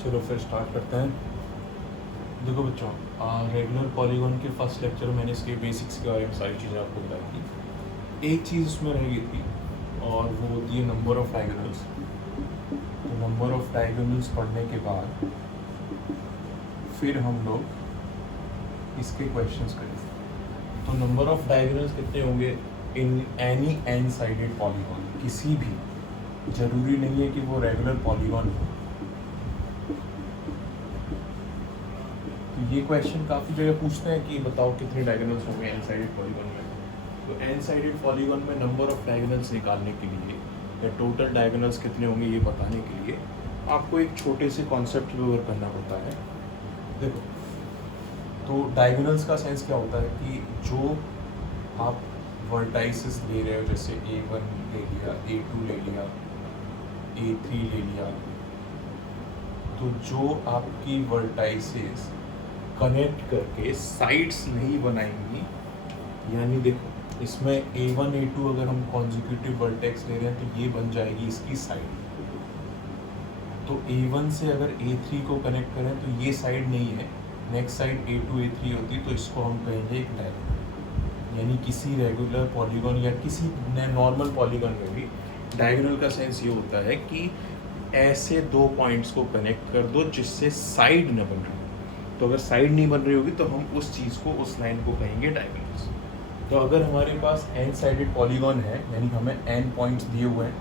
चलो फिर स्टार्ट करते हैं। देखो बच्चों, रेगुलर पॉलीगॉन के फर्स्ट लेक्चर में मैंने इसके बेसिक्स के बारे में सारी चीज़ें आपको बताई थी। एक चीज़ उसमें रह गई थी और वो होती है नंबर ऑफ़ डायगोनल्स। तो नंबर ऑफ़ डायगोनल्स पढ़ने के बाद फिर हम लोग इसके क्वेश्चंस करेंगे। तो नंबर ऑफ़ डायगोनल्स कितने होंगे in any n sided polygon. किसी भी, ज़रूरी नहीं है कि वो रेगुलर पॉलीगॉन हो। ये क्वेश्चन काफ़ी जगह पूछते हैं कि बताओ कितने डायगोनल्स होंगे एन साइडेड पॉलीगॉन में। तो एन साइडेड पॉलीगॉन में नंबर ऑफ डायगोनल्स निकालने के लिए या टोटल डायगोनल्स कितने होंगे ये बताने के लिए आपको एक छोटे से कॉन्सेप्ट कवर करना पड़ता है। देखो, तो डायगोनल्स का सेंस क्या होता है कि जो आप वर्टाइसेस ले रहे हो, जैसे A1 ले लिया, A2 ले लिया, A3 ले लिया, तो जो आपकी वर्टाइसेस कनेक्ट करके साइड्स नहीं बनाएंगी, यानी देखो इसमें A1 A2 अगर हम कॉन्जिक्यूटिव वर्टेक्स ले रहे हैं तो ये बन जाएगी इसकी साइड। तो A1 से अगर A3 को कनेक्ट करें तो ये साइड नहीं है, नेक्स्ट साइड A2 A3 होती, तो इसको हम कहेंगे एक डायगोनल। यानी किसी रेगुलर पॉलीगॉन या किसी नॉर्मल पॉलीगॉन में भी डायगोनल का सेंस ये होता है कि ऐसे दो पॉइंट्स को कनेक्ट कर दो जिससे साइड न बन रही। तो अगर साइड नहीं बन रही होगी तो हम उस चीज़ को, उस लाइन को कहेंगे डायगोनल्स। तो अगर हमारे पास एन साइडेड पॉलीगॉन है, यानी हमें एन पॉइंट्स दिए हुए हैं,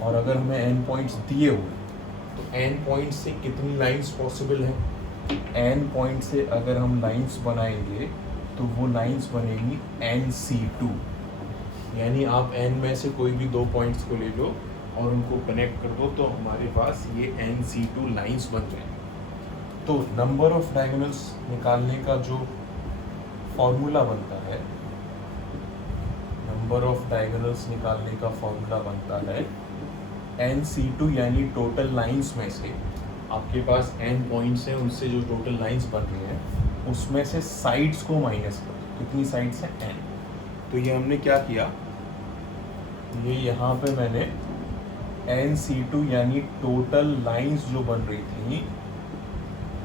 और अगर हमें एन पॉइंट्स दिए हुए हैं तो एन पॉइंट्स से कितनी लाइंस पॉसिबल हैं। एन पॉइंट से अगर हम लाइंस बनाएंगे तो वो लाइंस बनेगी NC2। यानी आप एन में से कोई भी दो पॉइंट्स को ले लो और उनको कनेक्ट कर दो तो हमारे पास ये NC2 लाइंस बन जाएंगी। तो नंबर ऑफ डायगोनल्स निकालने का जो फॉर्मूला बनता है, नंबर ऑफ डायगोनल्स निकालने का फॉर्मूला बनता है NC2, यानी टोटल लाइंस में से आपके पास n पॉइंट्स हैं, उनसे जो टोटल लाइंस बन रही हैं उसमें से साइड्स को माइनस कर दो। कितनी साइड्स हैं? n। तो ये हमने क्या किया, ये यहाँ पे मैंने NC2 यानी टोटल लाइंस जो बन रही थी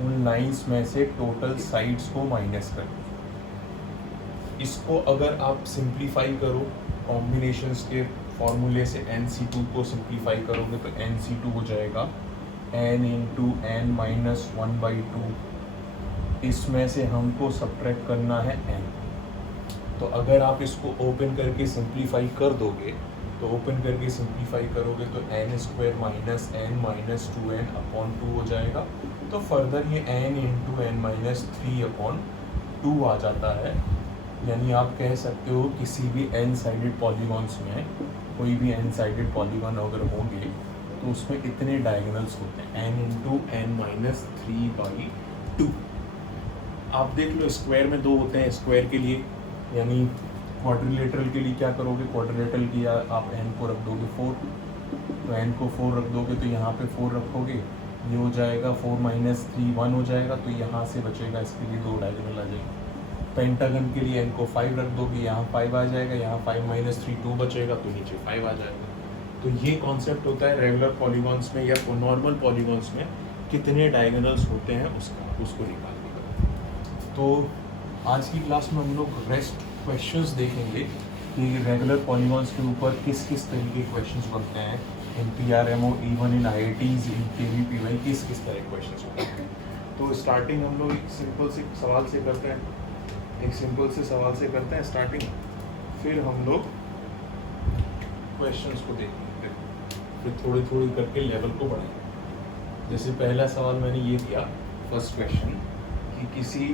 उन लाइंस में से टोटल साइड्स को माइनस कर दो। इसको अगर आप सिंप्लीफाई करो कॉम्बिनेशंस के फॉर्मूले से NC2 को सिंप्लीफाई करोगे तो NC2 हो जाएगा n इंटू n माइनस 1/2। इसमें से हमको सब्ट्रैक्ट करना है n। तो अगर आप इसको ओपन करके सिंप्लीफाई कर दोगे, तो ओपन करके सिंप्लीफाई करोगे तो n² minus n minus 2n upon 2 हो जाएगा। तो फर्दर ये n इंटू n माइनस 3/2 आ जाता है। यानी आप कह सकते हो किसी भी n साइडेड पॉलीगॉन्स में, कोई भी n साइडेड पॉलीगॉन अगर होंगे तो उसमें इतने डायगोनल्स होते हैं, n इंटू n माइनस 3/2। आप देख लो स्क्वायर में दो होते हैं स्क्वायर के लिए, यानी क्वाड्रिलेटरल के लिए क्या करोगे, क्वाड्रिलेटरल की आप n को रख दोगे 4, तो n को 4 रख दोगे तो यहाँ पे 4 रखोगे, ये हो जाएगा 4 माइनस 3 1 हो जाएगा, तो यहाँ से बचेगा इसके लिए दो डायगोनल आ जाएंगे। पेंटागन के लिए n को 5 रख दोगे, यहाँ 5 आ जाएगा, यहाँ 5 माइनस 3 2 बचेगा, तो नीचे 5 आ जाएगा। तो ये कॉन्सेप्ट होता है रेगुलर पॉलीगॉन्स में या नॉर्मल पॉलीगॉन्स में कितने डायगोनल्स होते हैं उसको निकालने का। तो आज की क्लास में हम लोग रेस्ट क्वेश्चंस देखेंगे कि रेगुलर पॉलीगॉन्स के ऊपर किस किस तरीके के क्वेश्चंस बनते हैं, इन PRMO, even in IITs, in KVPY किस किस तरह के क्वेश्चंस बनते हैं। तो स्टार्टिंग हम लोग एक सिंपल से सवाल से करते हैं, स्टार्टिंग, फिर हम लोग क्वेश्चंस को देखेंगे, फिर थोड़ी थोड़ी करके लेवल को बढ़ाएंगे। जैसे पहला सवाल मैंने ये दिया, फर्स्ट क्वेश्चन, कि किसी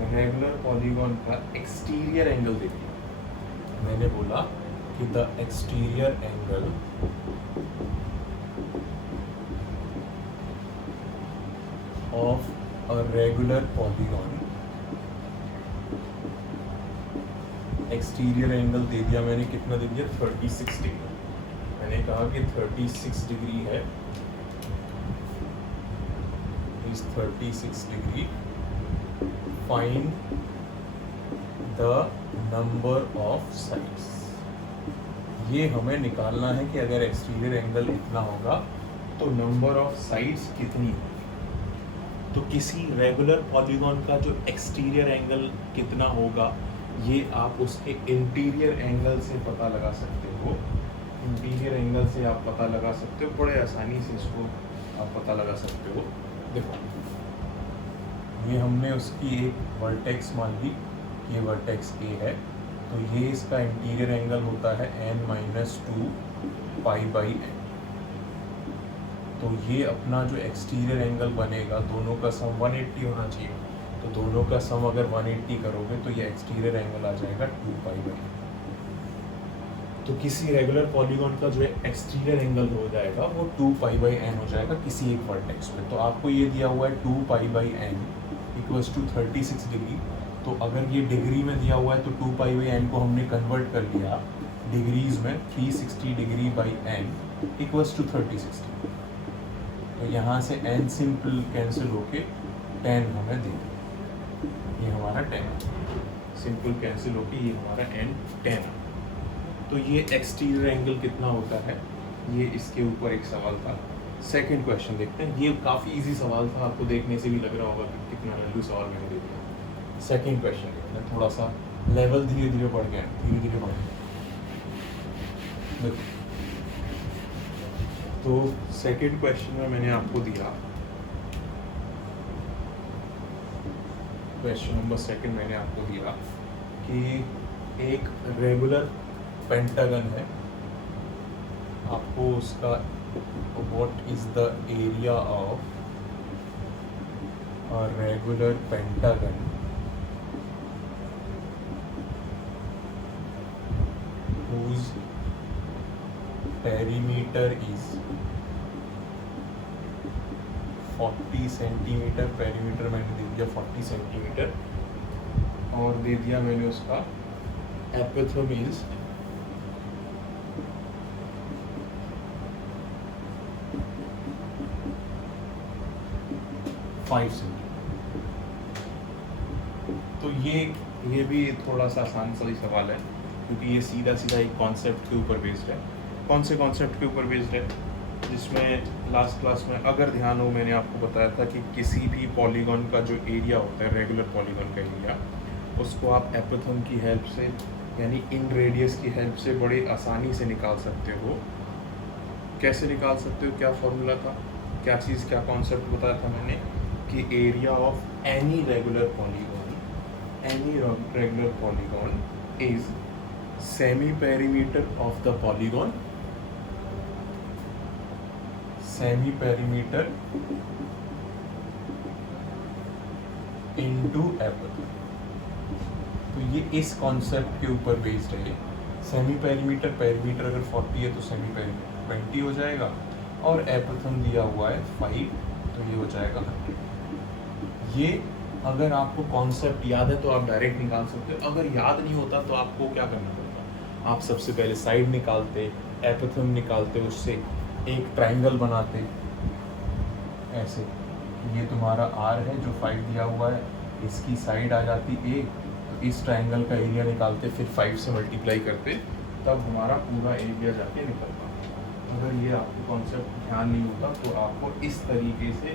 रेगुलर पॉलीगॉन का एक्सटीरियर एंगल देखिए। मैंने बोला कि the exterior angle of a regular polygon, exterior angle दे दिया मैंने, कितना दे दिया, 36 डिग्री। मैंने कहा कि 36 डिग्री है, इस 36 degree, find the number of sides. ये हमें निकालना है कि अगर एक्सटीरियर एंगल इतना होगा तो नंबर ऑफ साइड्स कितनी होगी। तो किसी रेगुलर पॉलीगॉन का जो एक्सटीरियर एंगल कितना होगा ये आप उसके इंटीरियर एंगल से पता लगा सकते हो। इंटीरियर एंगल से आप पता लगा सकते हो, बड़े आसानी से इसको आप पता लगा सकते हो। देखो ये हमने उसकी एक वर्टेक्स मान ली, ये वर्टेक्स ए है, तो ये इसका इंटीरियर एंगल होता है n-2 π/n। तो ये अपना जो एक्सटीरियर एंगल बनेगा दोनों का सम 180 होना चाहिए, तो दोनों का सम अगर 180 करोगे तो ये एक्सटीरियर एंगल आ जाएगा 2 π/n। तो किसी रेगुलर पॉलीगॉन का जो एक्सटीरियर एंगल हो जाएगा वो 2 π/n हो जाएगा किसी एक वर्टेक्स पे। तो आपको ये दिया हुआ है 2 π/n इक्वल्स टू 36 डिग्री। तो अगर ये डिग्री में दिया हुआ है तो 2 π/n को हमने कन्वर्ट कर लिया डिग्रीज में, 360 degree by n equals to 36 degree. तो यहाँ से n सिंपल कैंसिल होके 10 हमें दे देगा, ये हमारा 10 सिंपल कैंसिल होके ये हमारा n 10। तो ये एक्सटीरियर एंगल कितना होता है, ये इसके ऊपर एक सवाल था। सेकंड क्वेश्चन देखते हैं, ये काफ़ी इजी सवाल था, आपको देखने से भी लग रहा होगा कि कितना वैल्यू सवाल मैंने दे दिया। सेकंड क्वेश्चन देखते हैं, थोड़ा सा लेवल धीरे धीरे बढ़ गया, धीरे धीरे बढ़ गया। देखो तो सेकंड क्वेश्चन में मैंने आपको दिया, क्वेश्चन नंबर सेकंड मैंने आपको दिया कि एक रेगुलर पेंटागन है, आपको उसका what is the area of a regular pentagon whose perimeter is 40 centimetre, perimeter मैंने दे दिया 40 सेंटीमीटर, और दे दिया मैंने उसका एपिथम इज 5 सेंटीमीटर। तो ये भी थोड़ा सा आसान सा ही सवाल है, क्योंकि ये सीधा सीधा एक कॉन्सेप्ट के ऊपर बेस्ड है। कौन से कॉन्सेप्ट के ऊपर बेस्ड है, जिसमें लास्ट क्लास में अगर ध्यान हो मैंने आपको बताया था कि किसी भी पॉलीगॉन का जो एरिया होता है, रेगुलर पॉलीगॉन का एरिया, उसको आप एपिथम की हेल्प से यानी इन रेडियस की हेल्प से बड़े आसानी से निकाल सकते हो। कैसे निकाल सकते हो, क्या फॉर्मूला था, क्या चीज़, क्या कॉन्सेप्ट बताया था मैंने कि area of any regular polygon is semi perimeter of the polygon, semi perimeter into apothem. तो ये इस कॉन्सेप्ट के ऊपर बेस्ड है। सेमी पेरीमीटर, पेरीमीटर अगर 40 है तो सेमी पेरीमीटर 20 हो जाएगा, और एपिथम दिया हुआ है 5, तो ये हो जाएगा 100। ये अगर आपको कॉन्सेप्ट याद है तो आप डायरेक्ट निकाल सकते हो, अगर याद नहीं होता तो आपको क्या करना पड़ता, आप सबसे पहले साइड निकालते, एपिथम निकालते, उससे एक ट्राइंगल बनाते ऐसे। ये तुम्हारा r है जो 5 दिया हुआ है, इसकी साइड आ जाती a, तो इस ट्राइंगल का एरिया निकालते, फिर 5 से मल्टीप्लाई करते, तब हमारा पूरा एरिया जाके निकलता। अगर ये आपको कॉन्सेप्ट ध्यान नहीं होता तो आपको इस तरीके से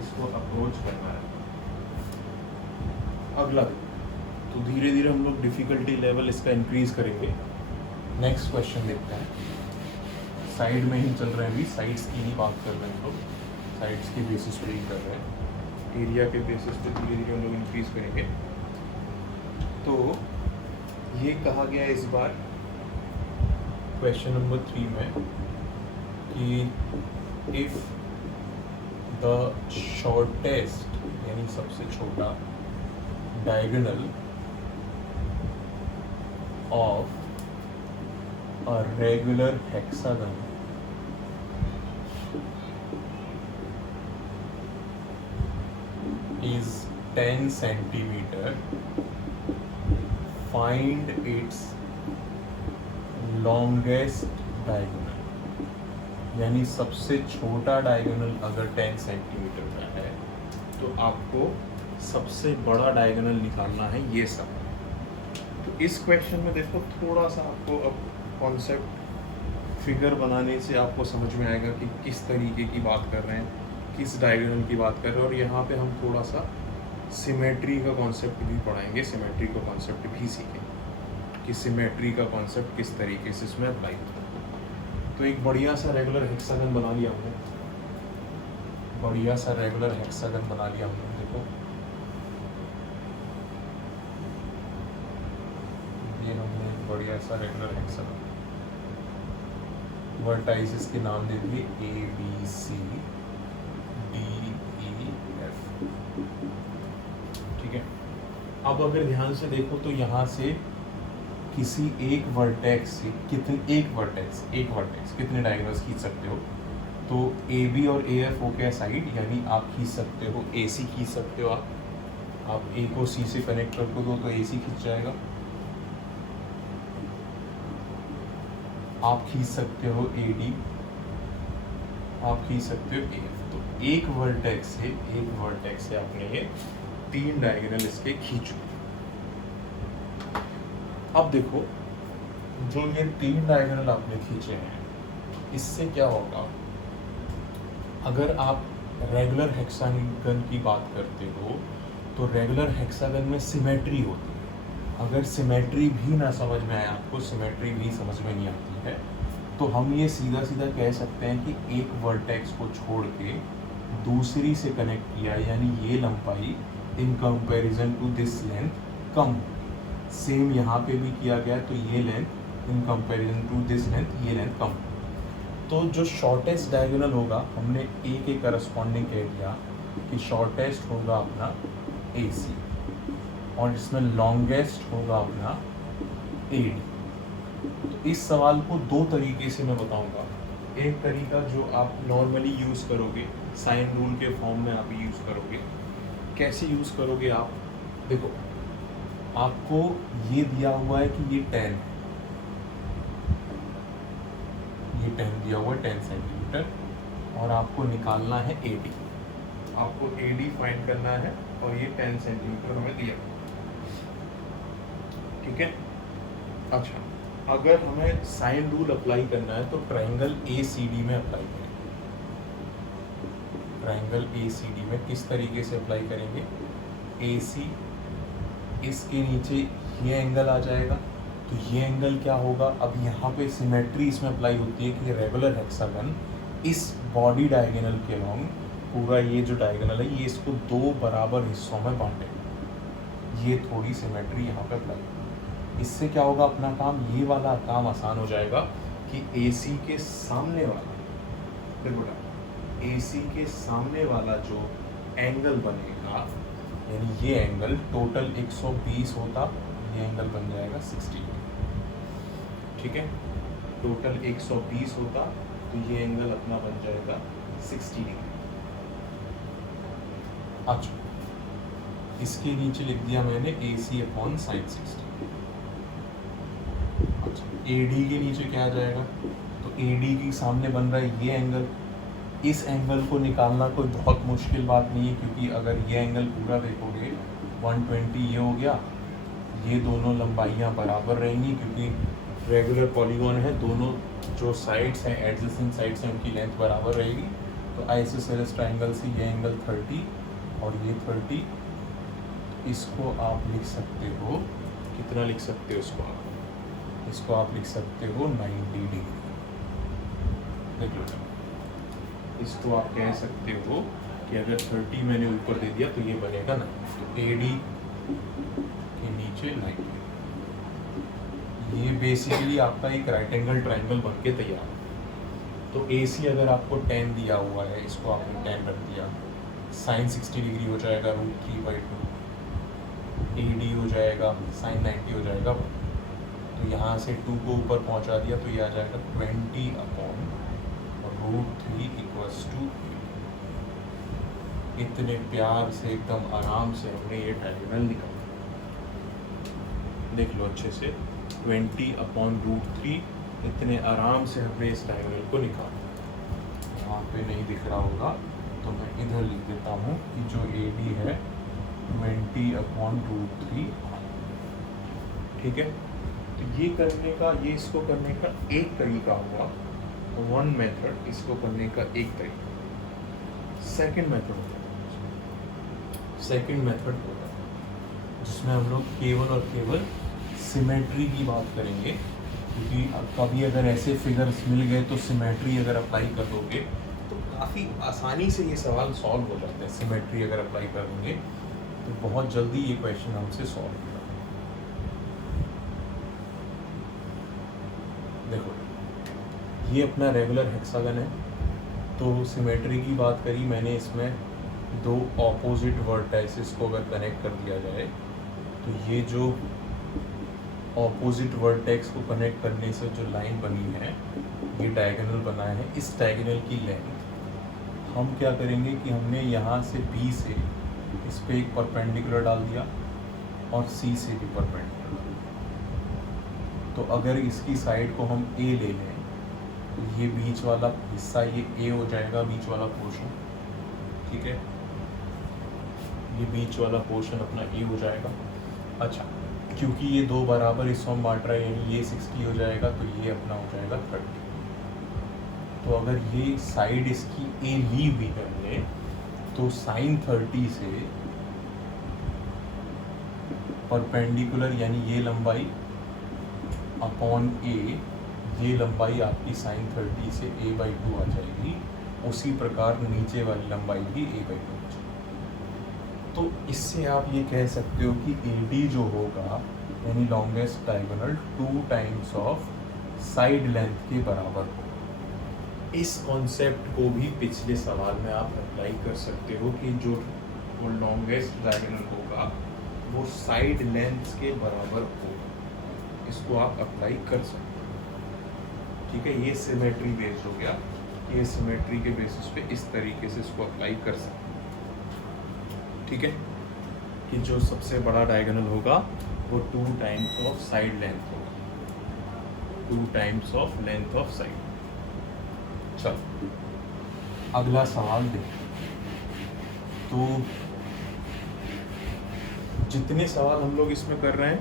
इसको अप्रोच करना है। अगला तो धीरे धीरे हम लोग डिफ़िकल्टी लेवल इसका इंक्रीज करेंगे। नेक्स्ट क्वेश्चन देखते हैं, साइड में ही चल रहे हैं, अभी साइड्स की ही बात कर रहे हैं हम लोग, साइड्स के बेसिस पे ही कर रहे हैं, एरिया के बेसिस पे धीरे धीरे हम लोग इंक्रीज करेंगे। तो ये कहा गया इस बार क्वेश्चन नंबर 3 में कि इफ द शॉर्टेस्ट यानी सबसे छोटा diagonal of a regular hexagon is 10 centimeter, find its longest diagonal। यानी सबसे छोटा डायगोनल अगर 10 सेंटीमीटर का है तो आपको सबसे बड़ा डायगोनल निकालना है, ये सब। तो इस क्वेश्चन में देखो थोड़ा सा आपको अब कॉन्सेप्ट फिगर बनाने से आपको समझ में आएगा कि किस तरीके की बात कर रहे हैं, किस डायगोनल की बात कर रहे हैं, और यहाँ पे हम थोड़ा सा सिमेट्री का कॉन्सेप्ट भी पढ़ाएंगे, सिमेट्री का कॉन्सेप्ट भी सीखेंगे कि सिमेट्री का कॉन्सेप्ट किस तरीके से इसमें अप्लाई होता है। तो एक बढ़िया सा रेगुलर हेक्सागन बना लिया हमने, बढ़िया सा रेगुलर हेक्सागन बना लिया हमने। देखो ये हमने एक बढ़िया सा रेगुलर हेक्सागन, वर्टाइसेस के नाम दे दिए ABC DEF, ठीक है। अब अगर ध्यान से देखो तो यहाँ से किसी एक वर्टेक्स से एक वर्टेक्स कितने डायगोनल्स खींच सकते हो, तो AB और AF हो गया साइड, यानी आप खींच सकते हो AC खींच सकते हो, आप A को C से कनेक्ट कर दो तो AC खींच जाएगा, आप खींच सकते हो AD, आप खींच सकते हो AF। तो एक वर्टेक्स से आपने ये 3 डायगोनल इसके खींचो। अब देखो जो ये 3 डायगोनल आपने खींचे हैं, इससे क्या होगा, अगर आप रेगुलर हेक्सागन की बात करते हो तो रेगुलर हेक्सागन में सिमेट्री होती है। अगर सिमेट्री भी ना समझ में आए आपको, सिमेट्री भी समझ में नहीं आती है, तो हम ये सीधा कह सकते हैं कि एक वर्टेक्स को छोड़ के दूसरी से कनेक्ट किया, यानी ये लंबाई in comparison to this length कम। सेम यहाँ पे भी किया गया, तो ये length in comparison to this length, ये लेंथ कम। तो जो शॉर्टेस्ट डायगोनल होगा, हमने ए के करस्पॉन्डिंग कह दिया कि शॉर्टेस्ट होगा अपना AC, और इसमें लॉन्गेस्ट होगा अपना AD। तो इस सवाल को 2 तरीके से मैं बताऊंगा। एक तरीका जो आप नॉर्मली यूज़ करोगे, साइन रूल के फॉर्म में आप यूज़ करोगे। कैसे यूज़ करोगे आप, देखो आपको ये दिया हुआ है कि ये 10 है, ये 10 दिया हुआ है 10 सेंटीमीटर, और आपको निकालना है AD, आपको AD फाइंड करना है, और ये 10 सेंटीमीटर हमें दिया, ठीक है। अच्छा, अगर हमें साइन रूल अप्लाई करना है तो ट्राइंगल ACD में अप्लाई करेंगे। ट्राइंगल ACD में किस तरीके से अप्लाई करेंगे, AC इसके नीचे ये एंगल आ जाएगा, तो ये एंगल क्या होगा, अब यहाँ पे सिमेट्री इसमें अप्लाई होती है कि रेगुलर हेक्सागन इस बॉडी डायगोनल के लॉन्ग, पूरा ये जो डायगोनल है ये इसको 2 बराबर हिस्सों में बांटे, ये थोड़ी सिमेट्री यहाँ पे अप्लाई होगी। इससे क्या होगा, अपना काम, ये वाला काम आसान हो जाएगा कि AC के सामने वाला, देखो AC के सामने वाला जो एंगल बनेगा, यानी ये एंगल टोटल 120 होता, ये एंगल बन जाएगा 60, ठीक है। टोटल 120 होता तो ये एंगल अपना बन जाएगा 60 डिग्री। अच्छा, इसके नीचे लिख दिया मैंने AC अपॉन साइन 60। अच्छा, AD के नीचे क्या आ जाएगा, तो AD के सामने बन रहा है ये एंगल, इस एंगल को निकालना कोई बहुत मुश्किल बात नहीं है, क्योंकि अगर ये एंगल पूरा देखोगे 120 ये हो गया, ये दोनों लंबाइयाँ बराबर रहेंगी क्योंकि रेगुलर पॉलीगॉन है, दोनों जो साइड्स हैं एडजेसेंट साइड्स हैं उनकी लेंथ बराबर रहेगी। तो आइसोसेलेस ट्राइंगल से ये एंगल 30 और ये 30, इसको आप लिख सकते हो, कितना लिख सकते हो इसको आप लिख सकते हो 90 डिग्री। देख लो, इसको आप कह सकते हो कि अगर 30 मैंने ऊपर दे दिया तो ये बनेगा 90, तो AD के नीचे 90। ये बेसिकली आपका एक राइट एंगल ट्राइंगल बन के तैयार है। तो AC अगर आपको 10 दिया हुआ है, इसको आपने 10 रख दिया, साइन 60 डिग्री हो जाएगा √3/2, AD हो जाएगा साइन 90 हो जाएगा 1। तो यहाँ से 2 को ऊपर पहुँचा दिया तो ये आ जाएगा 20 अपॉन √3 इक्वल्स टू, इतने प्यार से एकदम आराम से हमने ये डायगोनल निकाला। देख लो अच्छे से, 20 अपॉन √3, इतने आराम से हमने इस डायगोनल को निकाला। वहाँ पे नहीं दिख रहा होगा तो मैं इधर लिख देता हूँ कि जो AD है 20 अपॉन √3, ठीक है। तो ये करने का, ये इसको करने का एक तरीका हुआ, वन मेथड, इसको करने का एक तरीका। सेकंड मेथड होता है, सेकंड मेथड होता है जिसमें हम लोग केवल और केवल सिमेट्री की बात करेंगे, क्योंकि कभी अगर ऐसे फिगर्स मिल गए तो सिमेट्री अगर अप्लाई कर दोगे तो काफ़ी आसानी से ये सवाल सॉल्व हो जाते हैं। सिमेट्री अगर अप्लाई करेंगे तो बहुत जल्दी ये क्वेश्चन हमसे सॉल्व होगा। देखो ये अपना रेगुलर हेक्सागन है, तो सिमेट्री की बात करी मैंने, इसमें दो ऑपोजिट वर्टेक्सेस को अगर कनेक्ट कर दिया जाए तो ये जो ऑपोजिट वर्टेक्स को कनेक्ट करने से जो लाइन बनी है, ये डायगोनल बना है, इस डायगोनल की लेंथ हम क्या करेंगे कि हमने यहाँ से B से इस पे एक परपेंडिकुलर डाल दिया और C से भी परपेंडिकुलर। तो अगर इसकी साइड को हम A ले लें तो ये बीच वाला हिस्सा ये A हो जाएगा, बीच वाला पोर्शन, ठीक है, ये बीच वाला पोर्शन अपना A हो जाएगा। अच्छा, क्योंकि ये दो बराबर हिस्सों में बांट रहा है, यानी ये 60 हो जाएगा तो ये अपना हो जाएगा 30। तो अगर ये साइड इसकी A ली हुई है हमने, तो साइन 30 से परपेंडिकुलर यानी ये लंबाई अपॉन A, ये लंबाई आपकी साइन 30 से A/2 आ जाएगी। उसी प्रकार नीचे वाली लंबाई भी A/2 आ जाएगी। तो इससे आप ये कह सकते हो कि AD जो होगा यानी longest diagonal 2 times of side length के बराबर होगा। इस कॉन्सेप्ट को भी पिछले सवाल में आप अप्लाई कर सकते हो कि जो वो लॉन्गेस्ट डायगोनल होगा वो साइड लेंथ के बराबर होगा। इसको आप अप्लाई कर सकते हो, ठीक है। ये सिमेट्री बेस्ड हो गया, ये सिमेट्री के बेसिस पे इस तरीके से इसको अप्लाई कर सकते हो, ठीक है, कि जो सबसे बड़ा डायगोनल होगा वो 2 टाइम्स ऑफ साइड लेंथ होगा, 2 times of length of side. चलो अगला सवाल देखते। तो जितने सवाल हम लोग इसमें कर रहे हैं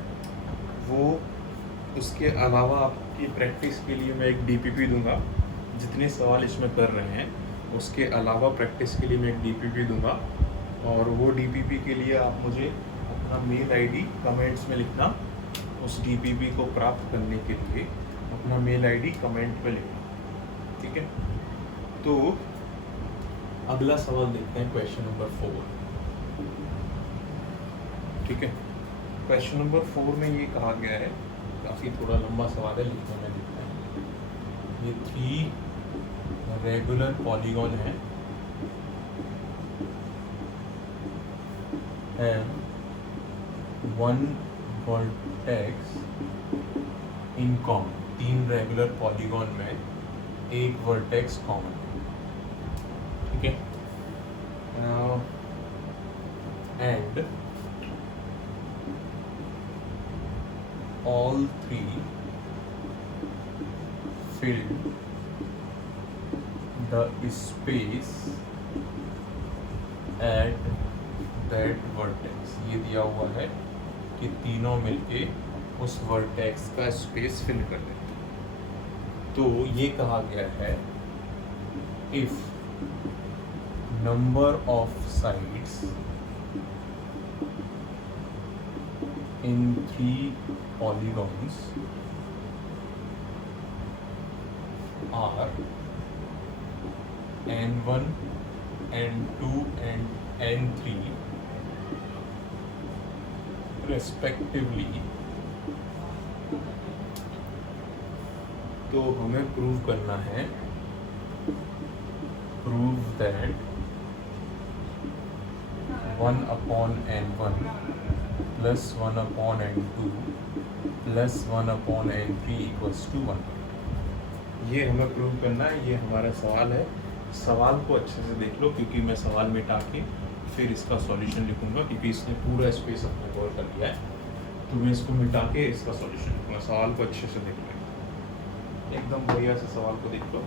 वो उसके अलावा आपकी प्रैक्टिस के लिए मैं एक DPP दूंगा। जितने सवाल इसमें कर रहे हैं उसके अलावा प्रैक्टिस के लिए मैं एक DPP दूंगा, और वो DPP के लिए आप मुझे अपना मेल ID कमेंट्स में लिखना। उस DPP को प्राप्त करने के लिए अपना मेल ID कमेंट में लिखना, ठीक है। तो अगला सवाल देखते हैं, क्वेश्चन नंबर 4, ठीक है। क्वेश्चन नंबर 4 में ये कहा गया है, काफ़ी थोड़ा लंबा सवाल है, लिखने में दिखता है। ये 3 रेगुलर पॉलीगॉन है, and 1 vertex in common. 3 regular polygon में एक वर्टेक्स कॉमन, ठीक है। And all 3 filled the space at that vertex। ये दिया हुआ है कि तीनों मिलके उस वर्टेक्स का स्पेस फिल कर दें। तो ये कहा गया है if number of sides in 3 polygons are n1, n2 and n3 respectively, तो हमें प्रूव करना है, prove that 1/n1 plus 1/n2 plus 1/n3 equals to 1। ये हमें प्रूव करना है, ये हमारा सवाल है। सवाल को अच्छे से देख लो, क्योंकि मैं सवाल मिटा के फिर इसका सॉल्यूशन लिखूंगा, क्योंकि इसने पूरा स्पेस अपने कवर कर लिया है, तो मैं इसको मिटा के इसका सॉल्यूशन लिखूंगा। सवाल को अच्छे से देख लो, एकदम बढ़िया से सवाल को देख लो,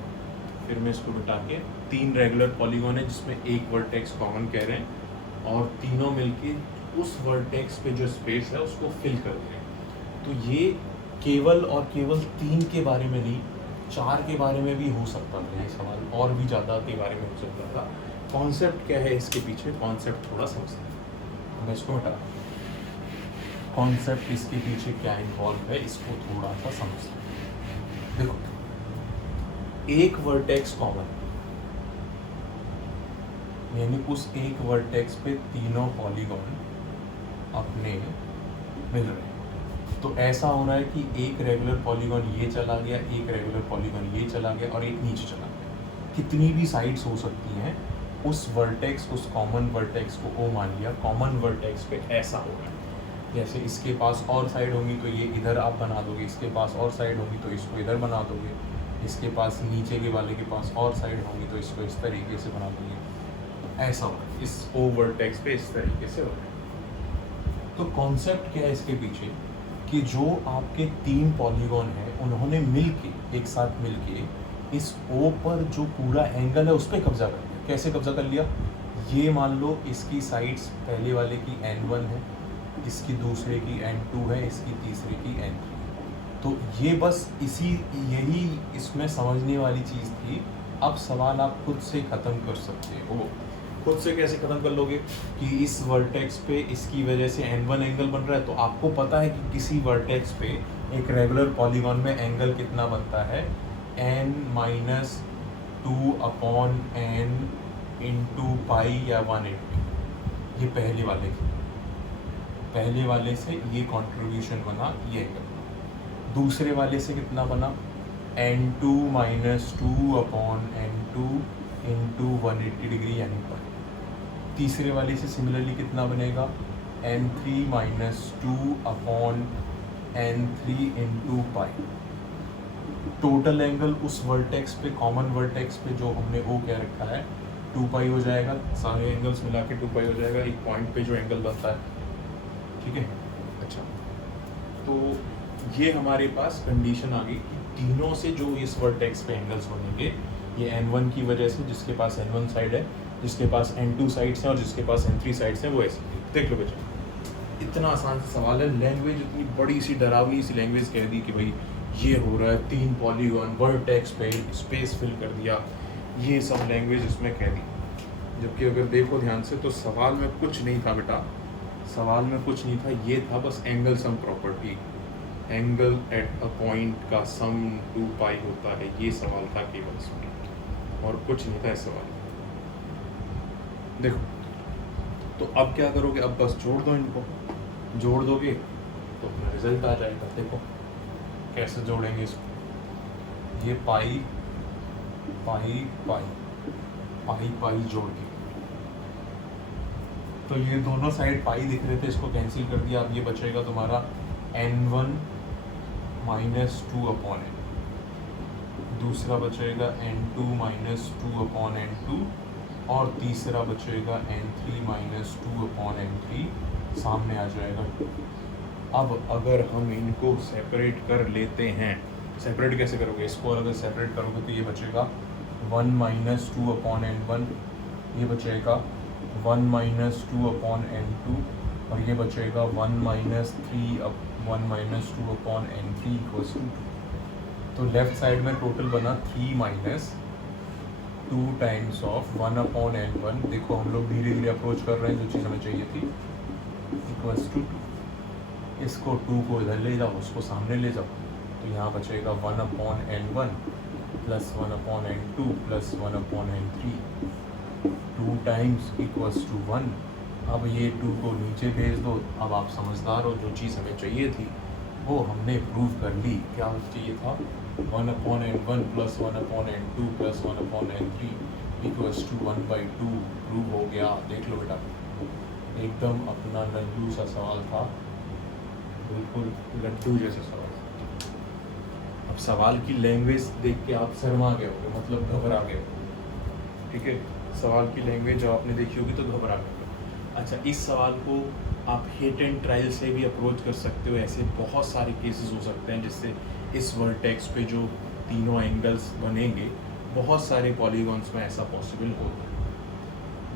फिर मैं इसको मिटा के 3 रेगुलर पॉलीगॉन है जिसमें एक वर्टेक्स कॉमन कह रहे हैं, और तीनों मिलके उस वर्टेक्स पे जो स्पेस है उसको फिल कर रहे हैं। तो ये केवल और केवल 3 के बारे में नहीं, 4 के बारे में भी हो सकता था ये सवाल, और भी ज़्यादा के बारे में हो सकता था, कॉन्सेप्ट क्या है इसके पीछे, कॉन्सेप्ट थोड़ा समझते हैं। मैं इसको हटा, कॉन्सेप्ट इसके पीछे क्या इन्वॉल्व है इसको थोड़ा सा समझते हैं। देखो, एक वर्टेक्स कॉमन, यानी उस एक वर्टेक्स पे तीनों पॉलीगॉन अपने मिल रहे हैं। तो ऐसा हो रहा है कि एक रेगुलर पॉलीगॉन ये चला गया, एक रेगुलर पॉलीगॉन ये चला गया और एक नीचे चला गया। कितनी भी साइड्स हो सकती हैं, उस वर्टेक्स, उस कॉमन वर्टेक्स को ओ मान लिया, कॉमन वर्टेक्स पे ऐसा हो रहा है। जैसे इसके पास और साइड होंगी तो ये इधर आप बना दोगे, इसके पास और साइड होंगी तो इसको इधर बना दोगे, इसके पास नीचे के वाले के पास और साइड होंगी तो इसको इस तरीके से बना दोगे। ऐसा हो, इस ओ वर्टेक्स पे इस तरीके से हो रहा है। तो कॉन्सेप्ट क्या है इसके पीछे, कि जो आपके तीन पॉलीगॉन हैं उन्होंने मिलके, एक साथ मिलके इस ओ पर जो पूरा एंगल है उस पर कब्जा कर लिया। कैसे कब्जा कर लिया, ये मान लो इसकी साइड्स पहले वाले की n1 है, इसकी दूसरे की n2 है, इसकी तीसरे की n3। तो ये बस यही इसमें समझने वाली चीज़ थी। अब सवाल आप खुद से ख़त्म कर सकते हो। खुद से कैसे ख़त्म कर लोगे, कि इस वर्टेक्स पे इसकी वजह से n1 एंगल बन रहा है, तो आपको पता है कि किसी वर्टेक्स पे एक रेगुलर पॉलीगॉन में एंगल कितना बनता है, n-2/n इंटू पाई या 180। ये पहले वाले से ये कंट्रीब्यूशन बना, ये एंगल। दूसरे वाले से कितना बना, n2 - 2/n2 इंटू 180 डिग्री यानी पाई। तीसरे वाले से सिमिलरली कितना बनेगा, n3 - 2/n3 into pi. Total angle उस वर्टेक्स पे, कॉमन वर्टेक्स पे जो हमने ओ क्या रखा है, 2 पाई हो जाएगा। सारे एंगल्स मिला के 2 पाई हो जाएगा एक पॉइंट पे जो एंगल बनता है। ठीक है, अच्छा, तो ये हमारे पास कंडीशन आ गई कि तीनों से जो इस वर्टेक्स पे एंगल्स बनेंगे, ये n1 की वजह से, जिसके पास n1 साइड है, जिसके पास n2 साइड्स हैं और जिसके पास n3 साइड्स हैं, वो ऐसे। देख लो बच्चे, इतना आसान सा सवाल है। लैंग्वेज इतनी बड़ी सी डरावनी सी लैंग्वेज कह दी कि भाई ये हो रहा है, तीन पॉलीगॉन वर्टेक्स पे स्पेस फिल कर दिया, ये सब लैंग्वेज इसमें कह दी। जबकि अगर देखो ध्यान से तो सवाल में कुछ नहीं था बेटा, सवाल में कुछ नहीं था, ये था बस angle sum property, angle at a point का सम 2 पाई होता है, ये सवाल था केवल इसमें, और कुछ नहीं था इस सवाल में। देखो, तो अब क्या करोगे, अब बस जोड़ दो इनको, जोड़ दोगे तो अपना रिजल्ट आ जाएगा। देखो कैसे जोड़ेंगे इसको, ये पाई पाई पाई पाई पाई जोड़ के, तो ये दोनों साइड पाई दिख रहे थे, इसको कैंसिल कर दिया। अब ये बचेगा तुम्हारा n1 - 2/n, दूसरा बचेगा n2 - 2/n2, और तीसरा बचेगा n3 - 2/n3, सामने आ जाएगा 2। अब अगर हम इनको सेपरेट कर लेते हैं, सेपरेट कैसे करोगे, इसको अगर सेपरेट करोगे तो ये बचेगा 1 - 2/n1, ये बचेगा 1 - 2/n2, और ये बचेगा 1 - 2/n3 = 2। तो लेफ्ट साइड में टोटल बना 3 - 2 टाइम्स ऑफ 1/n1। देखो हम लोग धीरे धीरे अप्रोच कर रहे हैं, जो चीज़ हमें चाहिए थी, = 2। इसको 2 को इधर ले जाओ, उसको सामने ले जाओ, तो यहाँ बचेगा 1/n1 + 1/n2 + 1/n3, 2 टाइम्स = 1। अब ये 2 को नीचे भेज दो। अब आप समझदार हो, जो चीज़ हमें चाहिए थी वो हमने प्रूव कर ली। क्या चाहिए था, 1/n1 + 1/n2 + 1/n3 = 1/2 प्रूव हो गया। देख लो बेटा, एकदम अपना लड्डू सा सवाल था, बिल्कुल लड्डू जैसा सवाल। अब सवाल की लैंग्वेज देख के आप शर्मा गए होगे, मतलब घबरा गए होगे। ठीक है, सवाल की लैंग्वेज जब आपने देखी होगी तो घबरा गए होगे। अच्छा, इस सवाल को आप हिट एंड ट्रायल से भी अप्रोच कर सकते हो। ऐसे बहुत सारे केसेस हो सकते हैं जिससे इस वर्टेक्स पे जो तीनों एंगल्स बनेंगे, बहुत सारे पॉलीगॉन्स में ऐसा पॉसिबल होगा,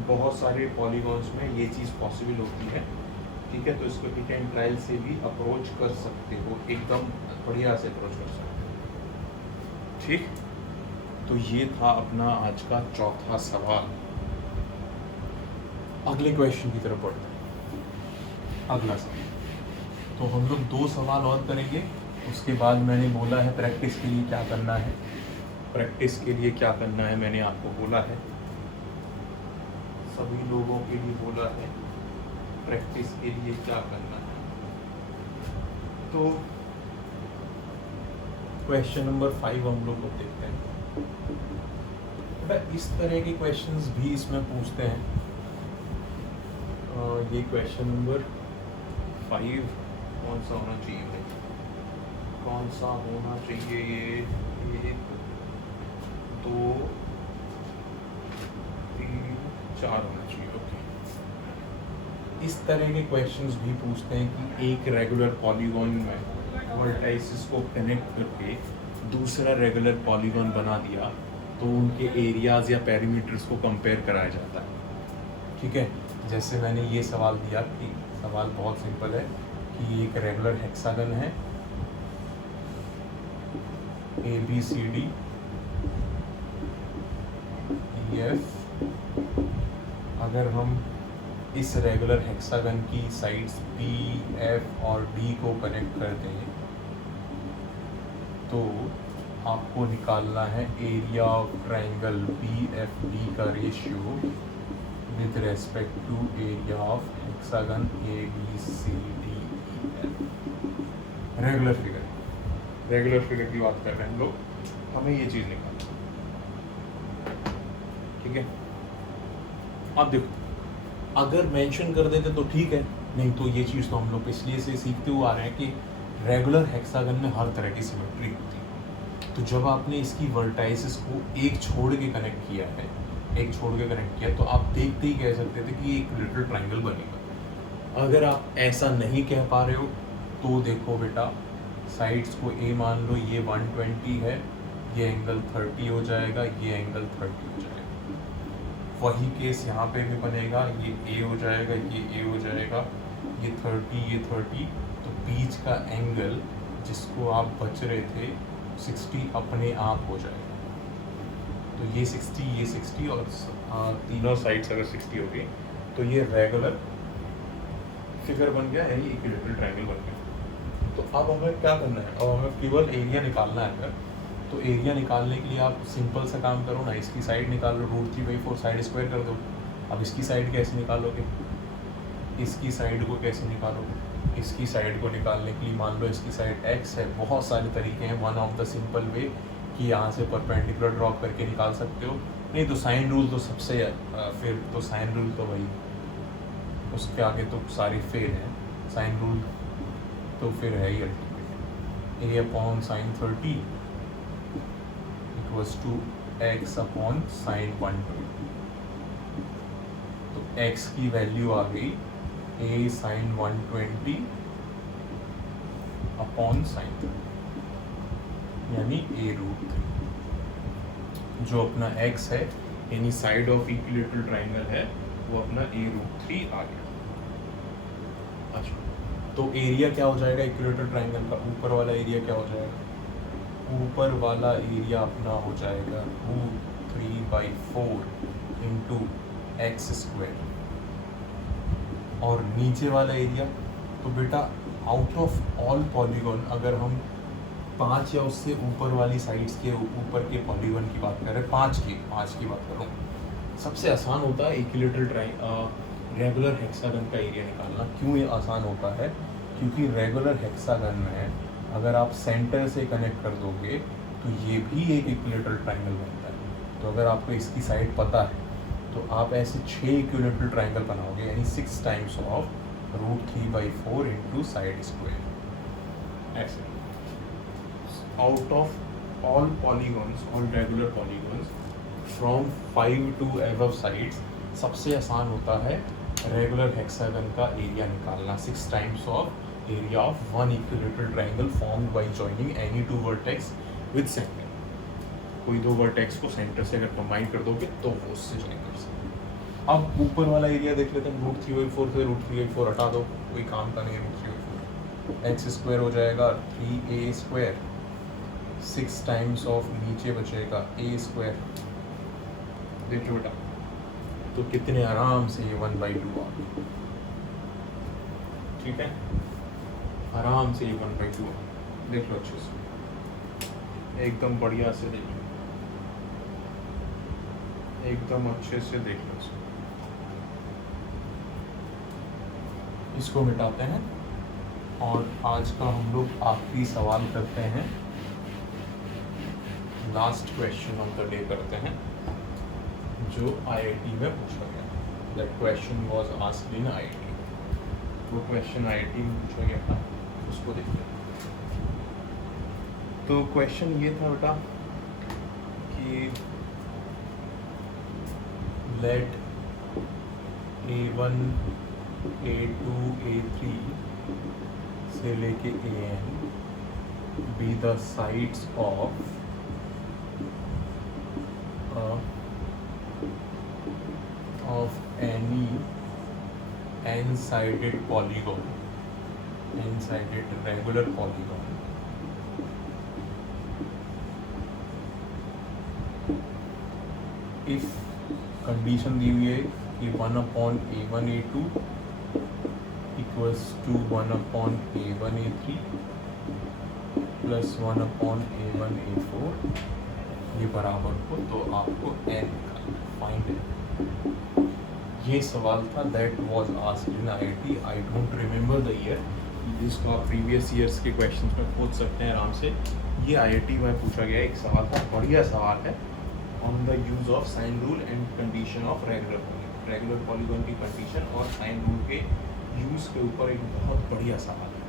बहुत सारे पॉलीगॉन्स में ये चीज़ पॉसिबल होती है। ठीक है, तो इसको हिट एंड ट्रायल से भी अप्रोच कर सकते हो, एकदम बढ़िया से अप्रोच कर सकते हो। ठीक, तो ये था अपना आज का चौथा सवाल। अगले क्वेश्चन की तरफ बढ़ते हैं। अगला सवाल, तो हम लोग 2 सवाल और करेंगे, उसके बाद मैंने बोला है प्रैक्टिस के लिए क्या करना है। प्रैक्टिस के लिए क्या करना है मैंने आपको बोला है, सभी लोगों के लिए बोला है प्रैक्टिस के लिए क्या करना है। तो क्वेश्चन नंबर 5 हम लोग को देखते हैं। इस तरह के क्वेश्चंस भी इसमें पूछते हैं। ये क्वेश्चन नंबर 5 कौन सा होना चाहिए भाई, कौन सा होना चाहिए, ये 1 2 3 4 होना चाहिए। ओके, इस तरह के क्वेश्चंस भी पूछते हैं कि एक रेगुलर पॉलीगॉन में वर्टाइसिस को कनेक्ट करके दूसरा रेगुलर पॉलीगॉन बना दिया तो उनके एरियाज या पेरीमीटर्स को कंपेयर कराया जाता है। ठीक है, जैसे मैंने ये सवाल दिया कि सवाल बहुत सिंपल है कि एक रेगुलर हेक्सागन है ABCD EF, अगर हम इस रेगुलर हेक्सागन की साइड्स B, F और D को कनेक्ट करते हैं तो आपको निकालना है एरिया ऑफ ट्राइंगल BFD का ratio with respect to area of hexagon ABCD EF। Regular figure की बात कर रहे हैं हम लोग, हमें ये चीज़ निकालनी। ठीक है, अब देखो अगर मेंशन कर देते तो ठीक है, नहीं तो ये चीज़ तो हम लोग इसलिए से सीखते हुए आ रहे हैं कि रेगुलर हेक्सागन में हर तरह की सिमेट्री होती है। तो जब आपने इसकी वर्टाइसिस को एक छोड़ के कनेक्ट किया है, तो आप देखते ही कह सकते थे कि एक लिटिल ट्राइंगल बनेगा। अगर आप ऐसा नहीं कह पा रहे हो तो देखो बेटा, साइड्स को A मान लो, ये 120 है, ये एंगल 30 हो जाएगा, ये एंगल 30 हो जाएगा। वही केस यहाँ पे भी बनेगा, ये A हो जाएगा, ये A हो जाएगा, ये 30, ये 30। तो बीच का एंगल जिसको आप बच रहे थे 60 अपने आप हो जाएगा। तो ये 60, ये 60 और तीनों साइड्स अगर 60 हो गई तो ये रेगुलर फिगर बन गया है, ये इक्विलेटरल ट्रायंगल बन गया। तो अब हमें क्या करना है, अब हमें केवल एरिया निकालना है। अगर तो एरिया निकालने के लिए आप सिंपल सा काम करो ना, इसकी साइड निकाल लो, √3/4 साइड स्क्वायर कर दो। अब इसकी साइड कैसे निकालोगे, इसकी साइड को कैसे निकालोगे, इसकी साइड को निकालने के लिए मान लो इसकी साइड x है। बहुत सारे तरीके हैं, one of the simple way कि यहाँ से परपेंडिकुलर ड्रॉ करके निकाल सकते हो, नहीं तो साइन रूल तो सबसे फिर तो साइन रूल तो वही, उसके आगे तो सारी फेल है, साइन रूल तो फिर है ही ultimate. A/sin 30 equals to x/sin 120। तो x की वैल्यू आ गई A/sin 120 अपॉन sin 30, यानी A√3। जो अपना x है यानी साइड ऑफ इक्विलेटरल ट्रायंगल है वो अपना A√3 आ गया। अच्छा, तो एरिया क्या हो जाएगा इक्विलेटरल ट्रायंगल का, ऊपर वाला एरिया क्या हो जाएगा, ऊपर वाला एरिया अपना हो जाएगा √3/4 इंटू x²। और नीचे वाला एरिया, तो बेटा आउट ऑफ ऑल पॉलीगॉन अगर हम 5 या उससे ऊपर वाली साइड्स के ऊपर के पॉलीगॉन की बात करें, 5 की बात करूँ, सबसे आसान होता है इक्विलेटरल रेगुलर हेक्सागन का एरिया निकालना। क्यों ये आसान होता है, क्योंकि रेगुलर हेक्सागन में अगर आप सेंटर से कनेक्ट कर दोगे तो ये भी एक इक्विलेटरल ट्रायंगल बनता है। तो अगर आपको इसकी साइड पता है तो आप ऐसे 6 इक्विलेटरल ट्रायंगल बनाओगे, यानी 6 times of √3/4 into side square. ऐसे out of all polygons, all regular polygons from 5 to above sides, सबसे आसान होता है रेगुलर हेक्सागन का एरिया निकालना। 6 times of area of one equilateral triangle formed by joining any two vertex with centre. कोई दो vertex को सेंटर से अगर कंबाइन कर दोगे तो वो उससे ज्वाइन कर सकते। अब ऊपर वाला एरिया देख लेते हैं, √3/4 से √3/4 हटा दो, कोई काम का नहीं है। √3/4 x² हो जाएगा 3a², 6 टाइम्स ऑफ नीचे बचेगा a²। देखिए बेटा तो कितने आराम से ये 1/2 आ गए, ठीक है, आराम से ये 1/2 देख लो अच्छे से, एकदम बढ़िया से देख लो, एकदम अच्छे से देख लो इसको मिटाते हैं और आज का हम लोग आखिरी सवाल करते हैं, last question of the day करते हैं जो IIT में पूछा गया। That question was asked in IIT, वो क्वेश्चन IIT में पूछा गया था, उसको देखते हैं। तो क्वेश्चन ये था बेटा कि लेट A1 A2 A3 से लेके AN be the sides of any n-sided polygon, n-sided regular polygon if condition दी हुई है कि 1/A1 A2 equals to 1/A1 A3 plus 1/A1 A4 ये बराबर हो, तो आपको n फाइंड है। ये सवाल था, that was asked in IIT। I don't remember the year, जिसको आप प्रीवियस ईयर्स के क्वेश्चंस में खोज सकते हैं आराम से। ये IIT में पूछा गया एक सवाल था, बढ़िया सवाल है, on the use of sine rule and condition of regular polygon की कंडीशन और साइन रूल के यूज़ के ऊपर एक बहुत बढ़िया सवाल है।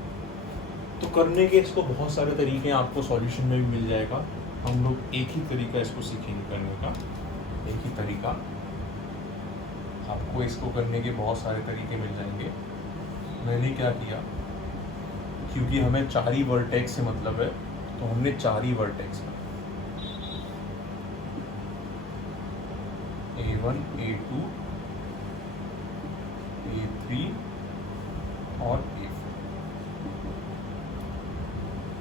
तो करने के इसको बहुत सारे तरीके आपको सॉल्यूशन में भी मिल जाएगा। हम लोग एक ही तरीका इसको सीखेंगे करने का, एक ही तरीका, आपको इसको करने के बहुत सारे तरीके मिल जाएंगे। मैंने क्या किया, क्योंकि हमें 4 ही वर्टेक्स से मतलब है, तो हमने 4 ही वर्टेक्स में A1 A2 A3 और A4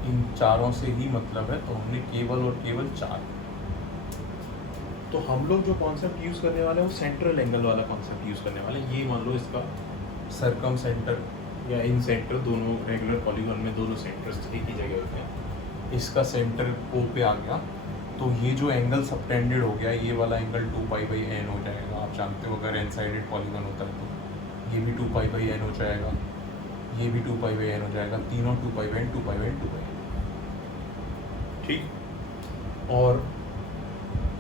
इन चारों से ही मतलब है, तो हमने केवल और केवल 4। तो हम लोग जो कॉन्सेप्ट यूज़ करने वाले हैं वो सेंट्रल एंगल वाला कॉन्सेप्ट यूज़ करने वाले हैं। ये मान लो इसका सरकम सेंटर या इन सेंटर, दोनों रेगुलर पॉलीगॉन में दोनों सेंटर्स एक ही जगह होते हैं। इसका सेंटर O पे आ गया, तो ये जो एंगल सबटेंडेड हो गया, ये वाला एंगल 2π/n हो जाएगा। आप जानते हो अगर n-साइडेड पॉलीगॉन होता है तो ये भी 2π/n हो जाएगा, ये भी 2π/n हो जाएगा, तीनों 2π/n 2π/n 2π/n, ठीक। और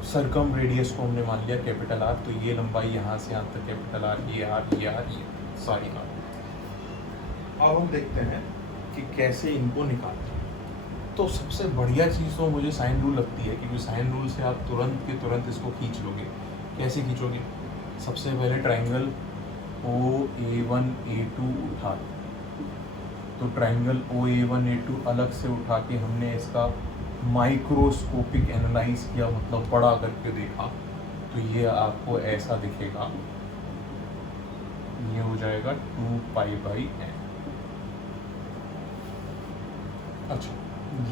सरकम रेडियस को हमने मान लिया कैपिटल R, तो ये लंबाई यहाँ से यहाँ तक कैपिटल R, ये सारी R। अब हम देखते हैं कि कैसे इनको निकालते हैं। तो सबसे बढ़िया चीज़ तो मुझे साइन रूल लगती है, क्योंकि साइन रूल से आप तुरंत के तुरंत इसको खींच लोगे। कैसे खींचोगे? सबसे पहले ट्राइंगल OA1 A2 उठा, तो ट्राइंगल OA1 A2 अलग से उठा के हमने इसका माइक्रोस्कोपिक एनालाइज किया, मतलब बड़ा करके देखा, तो ये आपको ऐसा दिखेगा, ये हो जाएगा 2π/n। अच्छा,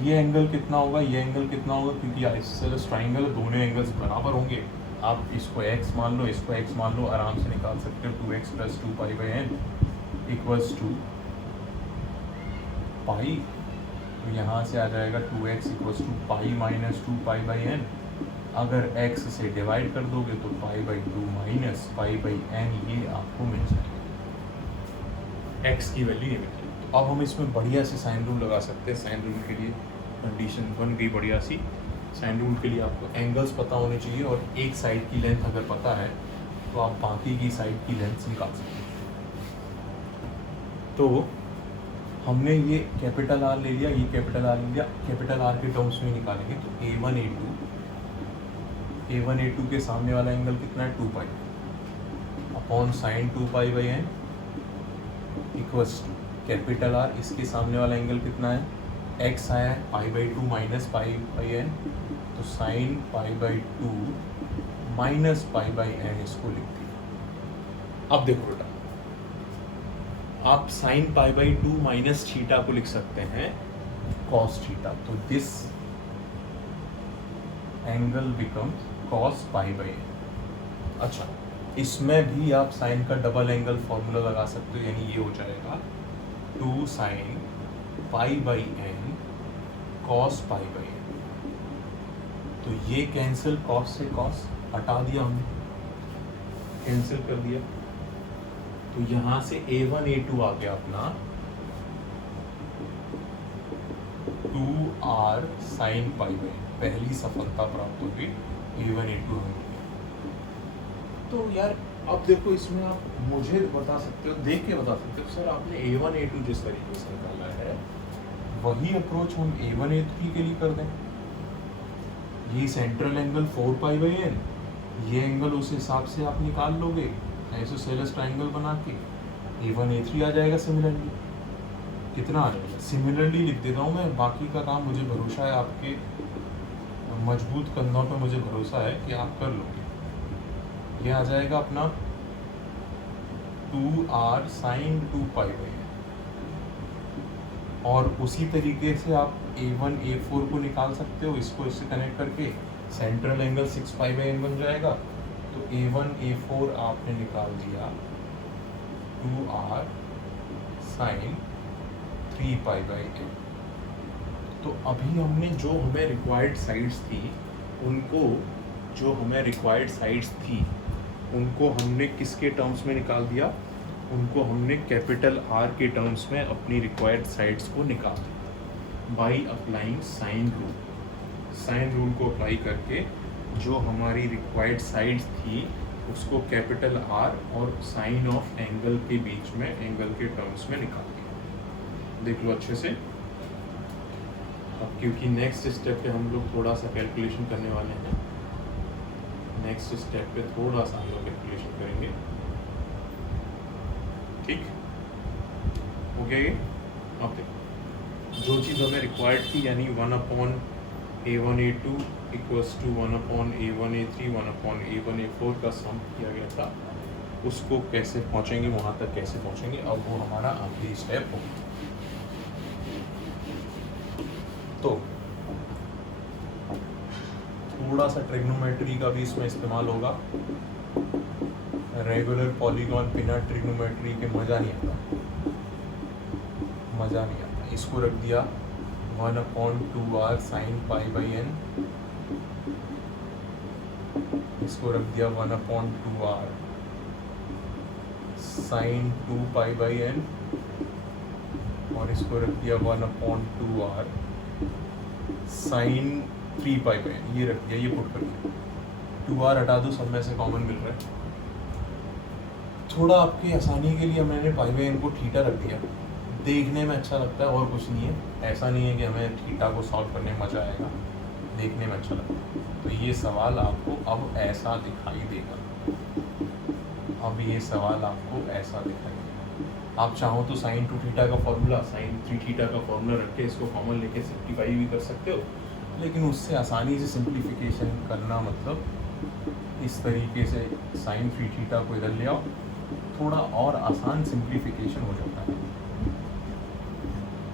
ये एंगल कितना होगा, ये एंगल कितना होगा, क्योंकि आइसोसेलेस ट्राइंगल दोनों एंगल्स बराबर होंगे। आप इसको x मान लो, इसको x मान लो, आराम से निकाल सकते हो। 2x + 2π/n इक्वल्स टू पाई, तो यहाँ से आ जाएगा 2x equals to pi minus 2π/n। अगर x से डिवाइड कर दोगे तो π/2 माइनस π/n ये आपको मिल जाएगा। x की वैल्यू ये मिल जाएगी। तो अब हम इसमें बढ़िया से साइन रूल लगा सकते हैं। साइन रूल के लिए कंडीशन बन गई बढ़िया सी। साइन रूल के लिए आपको एंगल्स पता होने चाहिए, और एक साइड की लेंथ अगर पता है तो आप बाकी की साइड की लेंथ निकाल सकते हैं। तो हमने ये कैपिटल R ले लिया, ये कैपिटल R ले लिया, कैपिटल R के टर्म्स में निकालेंगे तो A1 A2 के सामने वाला एंगल कितना है, 2π upon sine 2π/n equals to capital R, इसके सामने वाला एंगल कितना है, x आया है π/2 माइनस π/n, तो साइन π/2 माइनस π/n इसको लिखते हैं। अब देखो बेटा, आप साइन π/2 माइनस थीटा को लिख सकते हैं कॉस थीटा, तो this angle becomes cos π/n। अच्छा, इसमें भी आप साइन का डबल एंगल फॉर्मूला लगा सकते हो, यानी ये हो जाएगा 2 sine pi by n cos pi by n. तो ये कैंसिल, कॉस से कॉस हटा दिया हमने, कैंसिल कर दिया। तो यहां से a1 a2 आ गया अपना 2r साइन पाई बाई, पहली सफलता प्राप्त होगी, a1 a2 हमें। तो यार अब देखो इसमें आप मुझे बता सकते हो, देख के बता सकते हो सर आपने a1 a2 जिस तरीके से निकाला है वही अप्रोच हम a1 a3 के लिए कर दें। ये central angle 4 pi by n, ये एंगल उस हिसाब से आप निकाल लोगे आइसोसेलेस ट्रायंगल बना के, a1 a3 आ जाएगा सिमिलरली। कितना आ जाएगा सिमिलरली लिख देता हूँ मैं, बाकी का काम मुझे भरोसा है, आपके मजबूत कंधों पे मुझे भरोसा है कि आप कर लोगे। ये आ जाएगा अपना 2r sign 2 pi by N, और उसी तरीके से आप a1 a4 को निकाल सकते हो, इसको इससे कनेक्ट करके central angle 6 pi by n बन जाएगा। तो a1 a4 आपने निकाल दिया 2r sign 3 pi by n. तो अभी हमने जो हमें रिक्वायर्ड साइड्स थी उनको हमने किसके टर्म्स में निकाल दिया, उनको हमने कैपिटल R के टर्म्स में अपनी रिक्वायर्ड साइड्स को निकाल दिया बाई अप्लाइंग साइन रूल को अप्लाई करके जो हमारी रिक्वायर्ड साइड्स थी उसको कैपिटल R और साइन ऑफ एंगल के बीच में एंगल के टर्म्स में निकाल दिया। देख लो अच्छे से। अब क्योंकि नेक्स्ट स्टेप पे हम लोग थोड़ा सा कैलकुलेशन करने वाले हैं, नेक्स्ट स्टेप पे थोड़ा सा हम लोग कैलकुलेशन करेंगे, ठीक हो गया ये। ओके, जो चीज़ हमें रिक्वायर्ड थी यानी 1/a1 a2 equals to 1/a1 a3 1/a1 a4 का सम किया गया था, उसको कैसे पहुंचेंगे, वहां तक कैसे पहुंचेंगे, अब वो हमारा आखिरी स्टेप होगा। तो थोड़ा सा ट्रिग्नोमेट्री का भी इसमें इस्तेमाल होगा। रेगुलर पॉलीगॉन बिना ट्रिग्नोमेट्री के मज़ा नहीं आता। इसको रख दिया 1/2r sign pi by N, इसको रख दिया 1/2r sign 2 pi by N, और इसको रख दिया 1/2r sign 3 pi by n, ये रख दिया, ये पुट कर दिया। 2r हटा दो, सब में से कॉमन मिल रहा है। थोड़ा आपकी आसानी के लिए मैंने पाई बाई एन को थीटा रख दिया, देखने में अच्छा लगता है और कुछ नहीं है। ऐसा नहीं है कि हमें थीटा को सॉल्व करने में मज़ा आएगा, देखने में अच्छा लगता है। तो ये सवाल आपको अब ऐसा दिखाई देगा, अब ये सवाल आपको ऐसा दिखाई देगा। आप चाहो तो साइन 2 थीटा का फॉर्मूला, साइन 3 थीटा का फॉर्मूला रख के इसको कॉमन लेके सिम्प्लीफाई भी कर सकते हो, लेकिन उससे आसानी से सिंप्लीफिकेशन करना मतलब इस तरीके से साइन 3 थीटा को इधर ले आओ, थोड़ा और आसान सिंप्लीफिकेशन हो जाता है,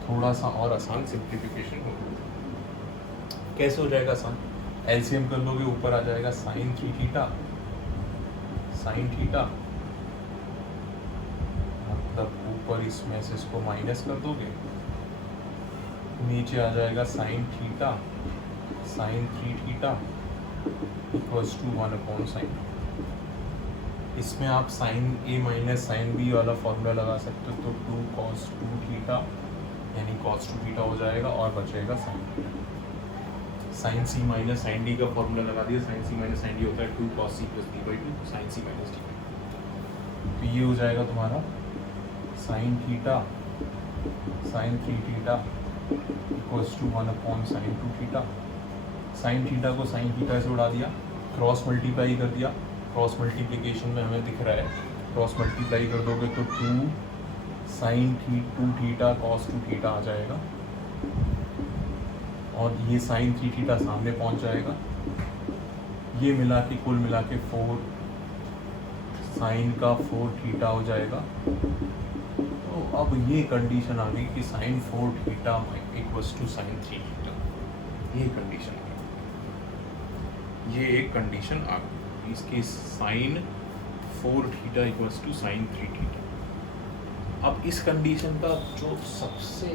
थोड़ा सा और आसान सिंप्लीफिकेशन हो जाता है। कैसे हो जाएगा आसान? एलसीएम कर लोगे, ऊपर आ जाएगा साइन 3 थीटा, साइन थीटा मतलब ऊपर इसमें से इसको माइनस कर दोगे, नीचे आ जाएगा sine theta sine 3 theta equals to 1/sin। इसमें आप sine a minus sine b वाला फॉर्मूला लगा सकते हो, तो 2 cos 2 थीटा यानी cos 2 थीटा हो जाएगा, और बचेगा sine theta. Sine c minus sine d का फॉर्मूला लगा दिया, sine c minus sine d होता है 2 cos c plus d/2 sine c minus d। तो ये हो जाएगा तुम्हारा sign theta sine 3 theta equals to 1/sin 2 theta. Sine theta को साइन थीटा से उड़ा दिया, क्रॉस मल्टीप्लाई कर दिया, क्रॉस मल्टीप्लिकेशन में हमें दिख रहा है, क्रॉस मल्टीप्लाई कर दोगे तो 2 sin 2 थीटा cos 2 थीटा आ जाएगा, और ये sin 3 थीटा सामने पहुंच जाएगा। ये मिला के कुल मिला के 4 साइन का 4 थीटा हो जाएगा। तो अब ये कंडीशन आ गई कि sin 4 theta equals to sin 3 theta, ये कंडीशन आ गई, ये एक कंडीशन आ गई। इसकी sin 4 theta equals to sine 3 theta. अब इस कंडीशन का जो सबसे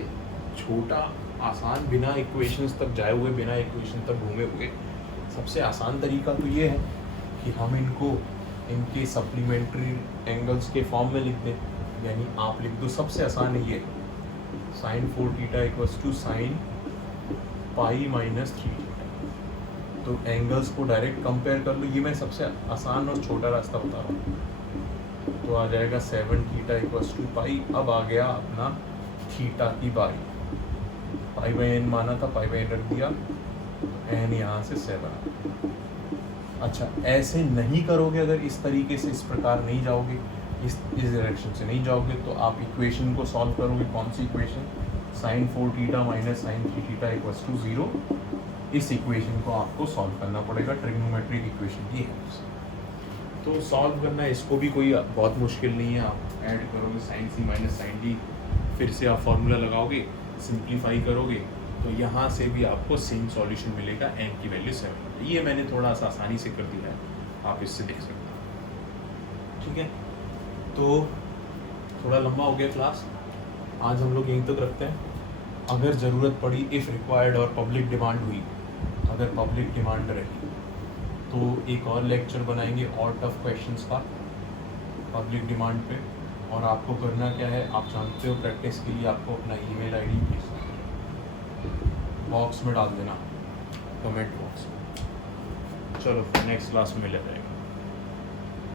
छोटा आसान, बिना इक्वेशंस तक जाए हुए, बिना इक्वेशन तक घूमे हुए, सबसे आसान तरीका तो ये है कि हम इनको इनके सप्लीमेंट्री एंगल्स के फॉर्म में लिख दें। यानी आप लिख दो, सबसे आसान है ये, sine 4 theta equals to sine pi minus 3 theta. तो एंगल्स को डायरेक्ट कंपेयर कर लो, ये मैं सबसे आसान और छोटा रास्ता बता रहा हूँ। तो आ जाएगा 7 थीटा इक्वल्स टू पाई। अब आ गया अपना थीटा की बाई, पाई बाई एन माना था, पाई बाई एन रख दिया, एन यहाँ से 7। अच्छा, ऐसे नहीं करोगे, अगर इस तरीके से, इस प्रकार नहीं जाओगे, इस डायरेक्शन से नहीं जाओगे, तो आप इक्वेशन को सॉल्व करोगे। कौन सी equation? Sine 4 theta minus sine 3 theta equals to 0। इस इक्वेशन को आपको सॉल्व करना पड़ेगा, ट्रिग्नोमेट्रिक इक्वेशन ये है। तो सॉल्व करना, इसको भी कोई बहुत मुश्किल नहीं है। आप ऐड करोगे साइन सी माइनस साइन डी, फिर से आप फॉर्मूला लगाओगे, सिंप्लीफाई करोगे, तो यहाँ से भी आपको सेम सॉल्यूशन मिलेगा, एन की वैल्यू 7। ये मैंने थोड़ा सा आसानी से कर दिया है, आप इससे देख सकते हैं। ठीक है, तो थोड़ा लंबा हो गया क्लास, आज हम लोग यहीं तक रखते हैं। अगर ज़रूरत पड़ी, इफ़ रिक्वायर्ड और पब्लिक डिमांड हुई, अगर पब्लिक डिमांड रही, तो एक और लेक्चर बनाएंगे और टफ क्वेश्चंस का पब्लिक डिमांड पे। और आपको करना क्या है, आप जानते हो, प्रैक्टिस के लिए आपको अपना ईमेल आईडी बॉक्स में डाल देना, कमेंट बॉक्स में। चलो फिर नेक्स्ट क्लास में मिले रहेंगे।